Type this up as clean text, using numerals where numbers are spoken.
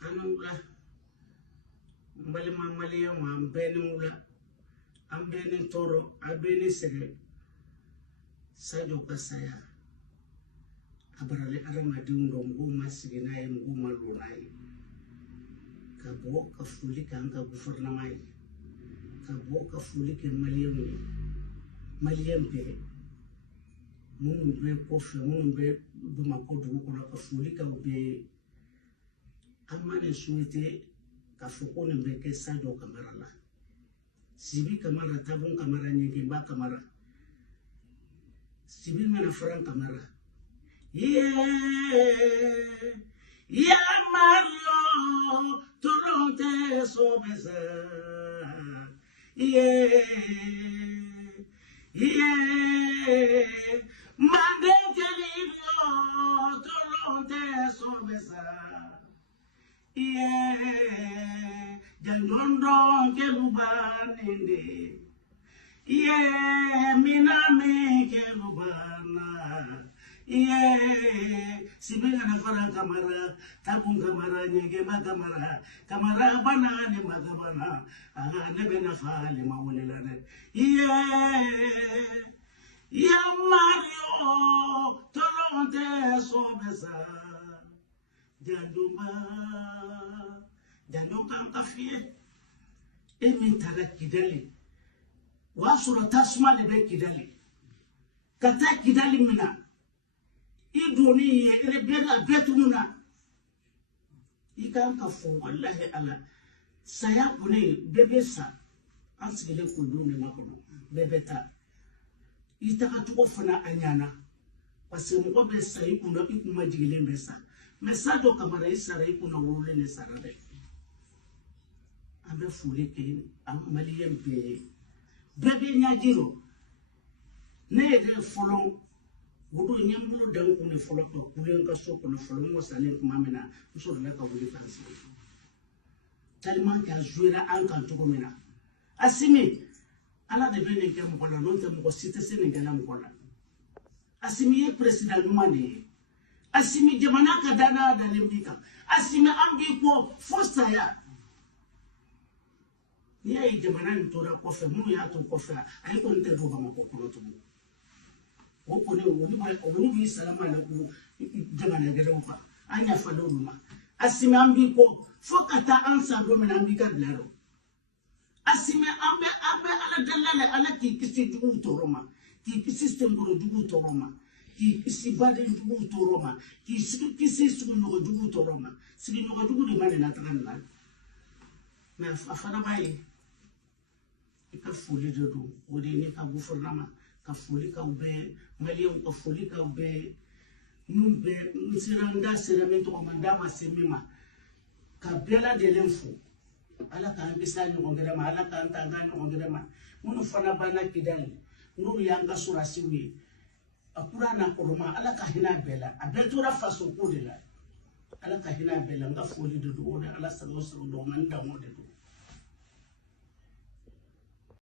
anula mbalima maliya wa ambeni mula ambeni toro ambeni sege sajo kasaya abarale arama diundo nguma siginaye nguma lunaye kabo kafuli kanga gouvernement kabo kafuli ke malien be mun be kofi mun be duma ko du ko kafuli ka be amane suite kafuko ne be ke sajo kamara la sibi kamara tabun kamara nyeke ba kamara sibi mana fran kamara yeah Mario Toronte sobesa Mande Telivio Toronte sobesa Jandondo kelubanende miname kelubana sibega na fara kamara tabun kamara nyege magamara kamara bana ne magabana ne bena fale mawulelane Mario Toronte sobesa Jandumba kafie emi tara kidali wasura tasma le be kidali kata kidali mina idoni ele bega betumuna ikan ka fo wallahi ala saya kune bebesa ansigele ko dune makono bebeta itaka tuko fana anyana parce mo be sai kuna ikuma jigile mesa mesado kamara isara ikuna wole ne sarade abe fule ke amaliyem be bebe nyajiro ne de folon gudu nyambu dan ko ne folon ko kulen ka so ko ne folon mo salen ko mamena so de ka wuli fansi tellement ka jouera an kan to komena asimi ala de bene ke mo kola non te mo cité sénégal mo kola asimi ye président numane asimi jamana ka dana da lembika asimi ambi ko fostaya ni ay jamana ni tora ko fe mu ya to ko fe ay ko nte do ba mo ko to o ko ne o ni salama na ko jamana gele ko anya fa do ma asimi ambi ko fokata ansa do me ambi ka lero asimi ambe ala dalala ala ki kisi du to roma ki system do du to roma ki kisi bade du to roma ki kisi su no du to roma sigi no du de mane na tan na na afana baye ka fuli de do wodi ni ka gouvernement ka fuli ka ube malien ka fuli ka ube numbe nsiranda seramento ko mandama semima ka bela de lenfo ala ka ambisa ni ngere ma ala ka ntanga ni ngere ma munu fana bana kidali nuru yanga sura siwi akura na koroma ala ka hina bela abetura faso ko de la ala ka hina bela nga fuli de do ala salo do man da mo de do